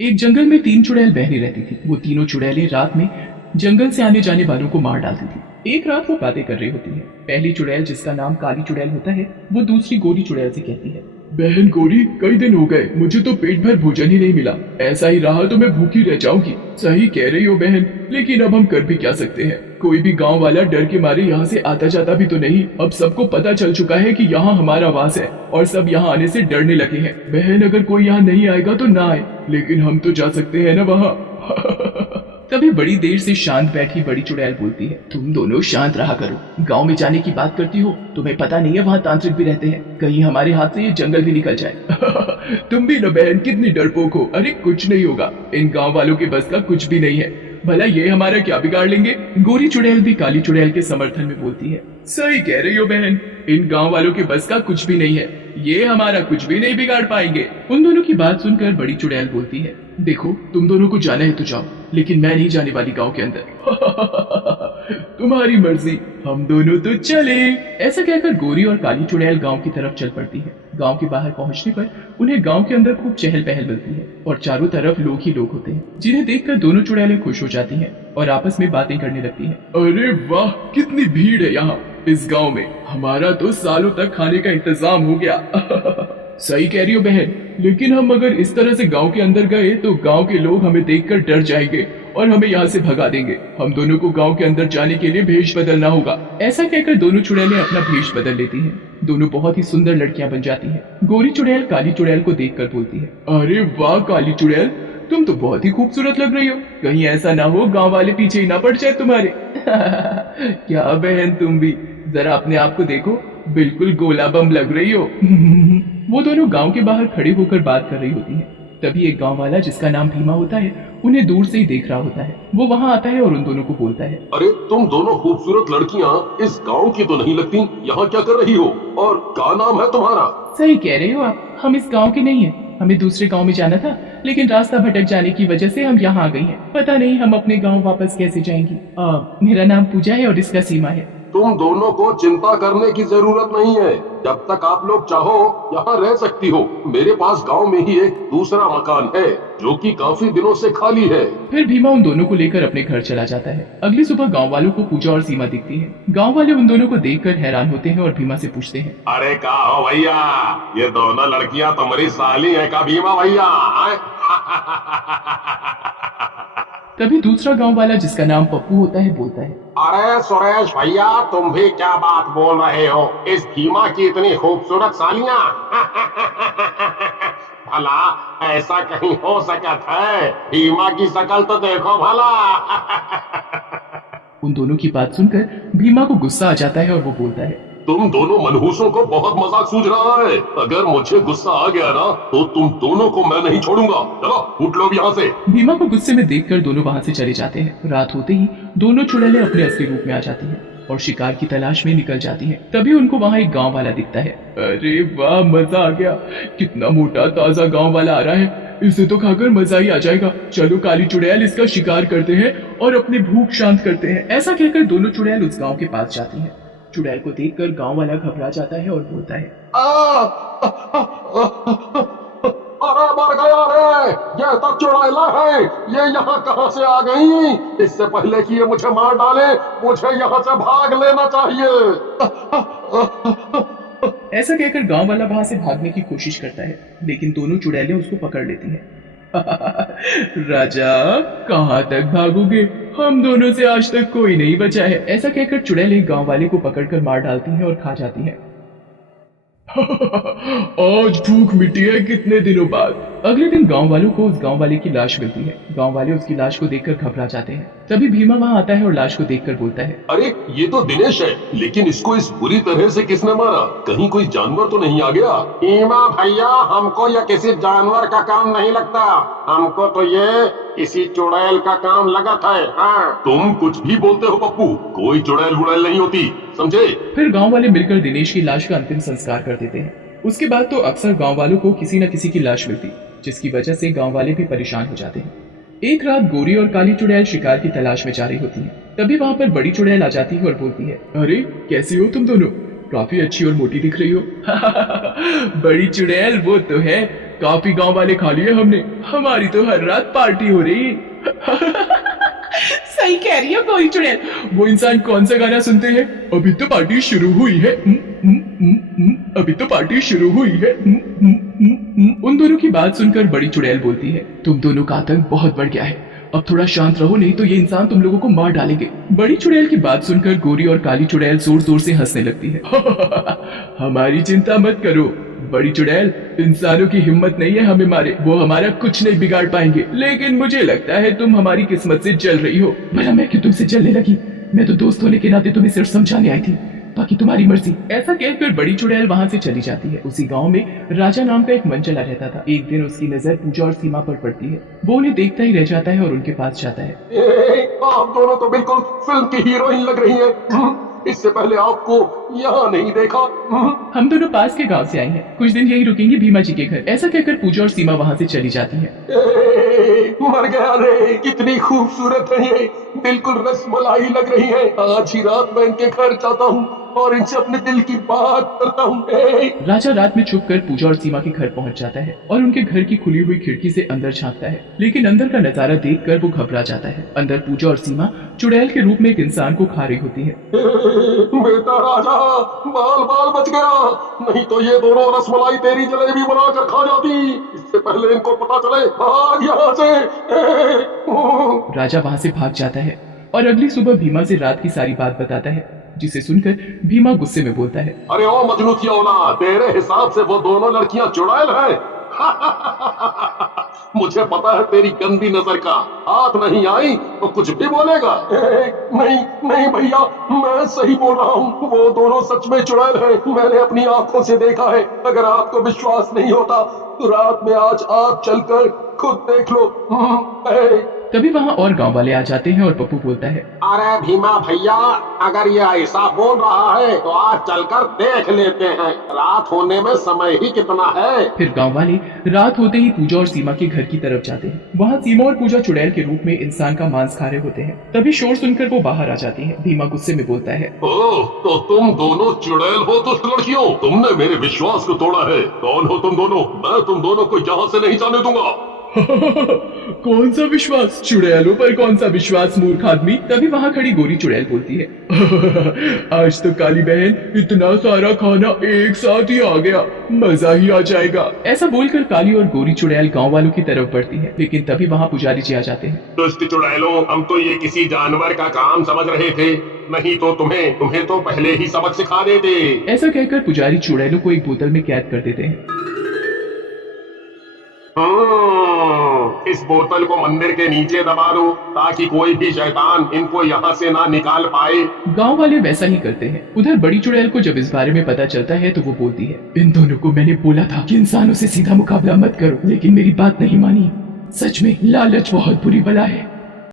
एक जंगल में तीन चुड़ैल बहनें रहती थी। वो तीनों चुड़ैलें रात में जंगल से आने जाने वालों को मार डालती थी। एक रात वो बातें कर रही होती है। पहली चुड़ैल, जिसका नाम काली चुड़ैल होता है, वो दूसरी गोरी चुड़ैल से कहती है, बहन गोरी, कई दिन हो गए, मुझे तो पेट भर भोजन ही नहीं मिला। ऐसा ही रहा तो मैं भूखी रह जाऊंगी। सही कह रही हो बहन, लेकिन अब हम कर भी क्या सकते हैं। कोई भी गांव वाला डर के मारे यहाँ से आता जाता भी तो नहीं। अब सबको पता चल चुका है कि यहाँ हमारा वास है और सब यहाँ आने से डरने लगे हैं। बहन, अगर कोई यहाँ नहीं आएगा तो ना आए, लेकिन हम तो जा सकते हैं ना वहाँ। तभी बड़ी देर से शांत बैठी बड़ी चुड़ैल बोलती है, तुम दोनों शांत रहा करो। गांव में जाने की बात करती हो, तुम्हें पता नहीं है वहाँ तांत्रिक भी रहते हैं। कहीं हमारे हाथ से ये जंगल भी निकल जाए। तुम भी ना बहन, कितनी डरपोक हो। अरे कुछ नहीं होगा, इन गांव वालों के बस का कुछ भी नहीं है। भला ये हमारा क्या बिगाड़ लेंगे। गोरी चुड़ैल भी काली चुड़ैल के समर्थन में बोलती है, सही कह रही हो बहन, इन गांव वालों के बस का कुछ भी नहीं है। ये हमारा कुछ भी नहीं बिगाड़ पाएंगे। उन दोनों की बात सुनकर बड़ी चुड़ैल बोलती है, देखो तुम दोनों को जाना है तो जाओ, लेकिन मैं नहीं जाने वाली गांव के अंदर। तुम्हारी मर्जी, हम दोनों तो चले। ऐसा कहकर गोरी और काली चुड़ैल गांव की तरफ चल पड़ती है। गांव के बाहर पहुंचने पर उन्हें गांव के अंदर खूब चहल पहल मिलती है और चारों तरफ लोग ही लोग होते हैं, जिन्हें देखकर दोनों चुड़ैलें खुश हो जाती हैं और आपस में बातें करने लगती हैं। अरे वाह, कितनी भीड़ है यहाँ इस गांव में। हमारा तो सालों तक खाने का इंतजाम हो गया। सही कह रही हो बहन, लेकिन हम अगर इस तरह से गांव के अंदर गए तो गांव के लोग हमें देखकर डर जाएंगे और हमें यहाँ से भगा देंगे। हम दोनों को गांव के अंदर जाने के लिए भेष बदलना होगा। ऐसा कहकर दोनों चुड़ैलें अपना भेष बदल लेती हैं। दोनों बहुत ही सुंदर लड़कियां बन जाती हैं। गोरी चुड़ैल काली चुड़ैल को देखकर बोलती है, अरे वाह काली चुड़ैल, तुम तो बहुत ही खूबसूरत लग रही हो। कहीं ऐसा ना हो गांव वाले पीछे ही ना पड़ जाए तुम्हारे। क्या बहन, तुम भी जरा अपने आप को देखो, बिल्कुल गोला बम लग रही हो। वो दोनों गांव के बाहर खड़े होकर बात कर रही होती हैं। तभी एक गांव वाला, जिसका नाम भीमा होता है, उन्हें दूर से ही देख रहा होता है। वो वहां आता है और उन दोनों को बोलता है, अरे तुम दोनों खूबसूरत लड़कियां इस गांव की तो नहीं लगती। यहाँ क्या कर रही हो और क्या नाम है तुम्हारा? सही कह रहे हो आप, हम इस गांव के नहीं हैं। हमें दूसरे गांव में जाना था, लेकिन रास्ता भटक जाने की वजह से हम यहाँ आ गई हैं। पता नहीं हम अपने गांव वापस कैसे जाएंगी। मेरा नाम पूजा है और इसका सीमा है। तुम दोनों को चिंता करने की जरूरत नहीं है। जब तक आप लोग चाहो यहाँ रह सकती हो। मेरे पास गांव में ही एक दूसरा मकान है जो कि काफी दिनों से खाली है। फिर भीमा उन दोनों को लेकर अपने घर चला जाता है। अगली सुबह गांव वालों को पूजा और सीमा दिखती है। गांव वाले उन दोनों को देखकर हैरान होते हैं और भीमा से पूछते हैं, अरे का हो भैया, ये दोनों लड़कियां तुम्हारी साली है का भीमा भैया? तभी दूसरा गांव वाला, जिसका नाम पप्पू होता है, बोलता है, अरे सुरेश भैया, तुम भी क्या बात बोल रहे हो? इस भीमा की इतनी खूबसूरत सालियां। भला ऐसा कहीं हो सकता है? भीमा की शकल तो देखो भला। उन दोनों की बात सुनकर भीमा को गुस्सा आ जाता है और वो बोलता है, तुम दोनों मनहूसों को बहुत मजाक सूझ रहा है। अगर मुझे गुस्सा आ गया ना तो तुम दोनों को मैं नहीं छोड़ूंगा। चलो उठ लो यहाँ से। भीमा को गुस्से में देखकर दोनों वहां से चले जाते हैं। रात होते ही दोनों चुड़ैलें अपने असली रूप में आ जाती हैं और शिकार की तलाश में निकल जाती हैं। तभी उनको वहां एक गांव वाला दिखता है। अरे वाह, मजा आ गया। कितना मोटा ताजा गांव वाला आ रहा है, इसे तो खाकर मजा ही आ जाएगा। चलो काली चुड़ैल, इसका शिकार करते हैं और अपनी भूख शांत करते हैं। ऐसा कहकर दोनों चुड़ैल उस गांव के पास जाती हैं। चुड़ैल को देखकर गांव वाला घबरा जाता है और बोलता है, अरे मर गया रे, ये तो चुड़ैला है। ये यहाँ कहाँ से आ गई? इससे पहले कि ये मुझे मार डाले, मुझे यहाँ से भाग लेना चाहिए। ऐसा कहकर गांव वाला वहां से भागने की कोशिश करता है, लेकिन दोनों चुड़ैलें उसको पकड़ लेती हैं। राजा, कहाँ तक भागोगे? हम दोनों से आज तक कोई नहीं बचा है। ऐसा कहकर चुड़ैलें गांव वाले को पकड़कर मार डालती हैं और खा जाती हैं। आज भूख मिटी है कितने दिनों बाद। अगले दिन गांव वालों को उस गांव वाले की लाश मिलती है। गांव वाले उसकी लाश को देखकर घबरा जाते हैं। तभी भीमा वहां आता है और लाश को देखकर बोलता है, अरे ये तो दिनेश है, लेकिन इसको इस बुरी तरह से किसने मारा? कहीं कोई जानवर तो नहीं आ गया? भीमा भैया, हमको यह किसी जानवर का काम नहीं लगता। हमको तो ये किसी चुड़ैल का काम लगा था। हाँ। तुम कुछ भी बोलते हो पप्पू, कोई चुड़ैल वुड़ैल नहीं होती, समझे? फिर गांव वाले मिलकर दिनेश की लाश का अंतिम संस्कार कर देते हैं। उसके बाद तो अक्सर गांव वालों को किसी न किसी की लाश मिलती, जिसकी वजह से गांव वाले भी परेशान हो जाते हैं। एक रात गोरी और काली चुड़ैल शिकार की तलाश में जा रही होती है। तभी वहां पर बड़ी चुड़ैल आ जाती है और बोलती है, अरे कैसी हो तुम दोनों? काफी अच्छी और मोटी दिख रही हो। बड़ी चुड़ैल वो तो है, काफी गांव वाले खा लिए हमने, हमारी तो हर रात पार्टी हो रही। सही कह रही हो गोरी चुड़ैल। वो इंसान कौन सा गाना सुनते हैं? अभी तो पार्टी शुरू हुई है, अभी तो पार्टी शुरू हुई है। उन दोनों की बात सुनकर बड़ी चुड़ैल बोलती है, तुम दोनों का आतंक बहुत बढ़ गया है, अब थोड़ा शांत रहो, नहीं तो ये इंसान तुम लोगों को मार डालेंगे। बड़ी चुड़ैल की बात सुनकर गोरी और काली चुड़ैल जोर जोर से हंसने लगती है। हमारी चिंता मत करो बड़ी चुड़ैल, इंसानों की हिम्मत नहीं है हमें मारे, वो हमारा कुछ नहीं बिगाड़ पाएंगे। लेकिन मुझे लगता है तुम हमारी किस्मत से जल रही हो। भला मैं क्यों तुमसे जलने लगी? मैं तो दोस्त होने के नाते तुम्हें सिर्फ समझाने आई थी, बाकी तुम्हारी मर्जी। ऐसा कहकर बड़ी चुड़ैल वहाँ से चली जाती है। उसी गांव में राजा नाम का एक मनचला रहता था। एक दिन उसकी नजर पूजा और सीमा पर पड़ती है। वो उन्हें देखता ही रह जाता है और उनके पास जाता है। आप दोनों तो बिल्कुल फिल्म की हीरोइन लग रही है। इससे पहले आपको यहाँ नहीं देखा। हम दोनों पास के गांव से आए हैं, कुछ दिन यही रुकेंगे भीमा जी के घर। ऐसा कहकर पूजा और सीमा वहाँ से चली जाती है। मर गया रे, कितनी खूबसूरत है ये, बिल्कुल रसमलाई लग रही है। आज ही रात मैं इनके घर जाता हूँ और इनसे अपने दिल की बात करता हूँ। राजा रात में छुपकर पूजा और सीमा के घर पहुँच जाता है और उनके घर की खुली हुई खिड़की से अंदर झांकता है। लेकिन अंदर का नजारा देखकर वो घबरा जाता है। अंदर पूजा और सीमा चुड़ैल के रूप में एक इंसान को खा रही होती है। बेटा राजा, बाल बाल बच गया, नहीं तो ये दोनों रसमलाई तेरी जलेबी बनाकर खा जाती। इससे पहले इनको पता चले, भाग यहाँ से। राजा वहाँ से भाग जाता है और अगली सुबह भीमा से रात की सारी बात बताता है, जिसे सुनकर भीमा गुस्से में बोलता है, अरे ओ मजनू की औलाद, तेरे हिसाब से वो दोनों लड़कियां चुड़ैल हैं? मुझे पता है तेरी गंदी नजर का, हाथ नहीं आई तो कुछ भी बोलेगा। नहीं नहीं भैया, मैं सही बोल रहा हूँ, वो दोनों सच में चुड़ैल हैं। मैंने अपनी आंखों से देखा है। अगर आपको विश्वास नहीं होता तो रात में आज आप चलकर खुद देख लो। तभी वहाँ और गांव वाले आ जाते हैं और पप्पू बोलता है, अरे भीमा भैया, अगर ये ऐसा बोल रहा है तो आज चलकर देख लेते हैं, रात होने में समय ही कितना है। फिर गांव वाले रात होते ही पूजा और सीमा के घर की तरफ जाते हैं। वहाँ सीमा और पूजा चुड़ैल के रूप में इंसान का मांस खा रहे होते हैं। तभी शोर सुनकर वो बाहर आ जाती है। भीमा गुस्से में बोलता है, ओह, तो तुम दोनों चुड़ैल हो दुष्ट लड़कियों, तुमने मेरे विश्वास को तोड़ा है। कौन हो तुम दोनों? मैं तुम दोनों को यहाँ से नहीं जाने दूंगा। कौन सा विश्वास? चुड़ैलों पर कौन सा विश्वास मूर्ख आदमी। तभी वहाँ खड़ी गोरी चुड़ैल बोलती है, आज तो काली बहन इतना सारा खाना एक साथ ही आ गया, मजा ही आ जाएगा। ऐसा बोलकर काली और गोरी चुड़ैल गांव वालों की तरफ बढ़ती है। लेकिन तभी वहाँ पुजारी जी आ जाते हैं। दुष्ट चुड़ैलों, हम तो ये किसी जानवर का काम समझ रहे थे, नहीं तो तुम्हें तो पहले ही सबक सिखा देते। ऐसा कहकर पुजारी चुड़ैलों को एक बोतल में कैद कर देते हैं। इस बोतल को मंदिर के नीचे दबा दो ताकि कोई भी शैतान इनको यहाँ से ना निकाल पाए। गांव वाले वैसा ही करते हैं। उधर बड़ी चुड़ैल को जब इस बारे में पता चलता है तो वो बोलती है, इन दोनों को मैंने बोला था कि इंसानों से सीधा मुकाबला मत करो, लेकिन मेरी बात नहीं मानी। सच में लालच बहुत बुरी बला है।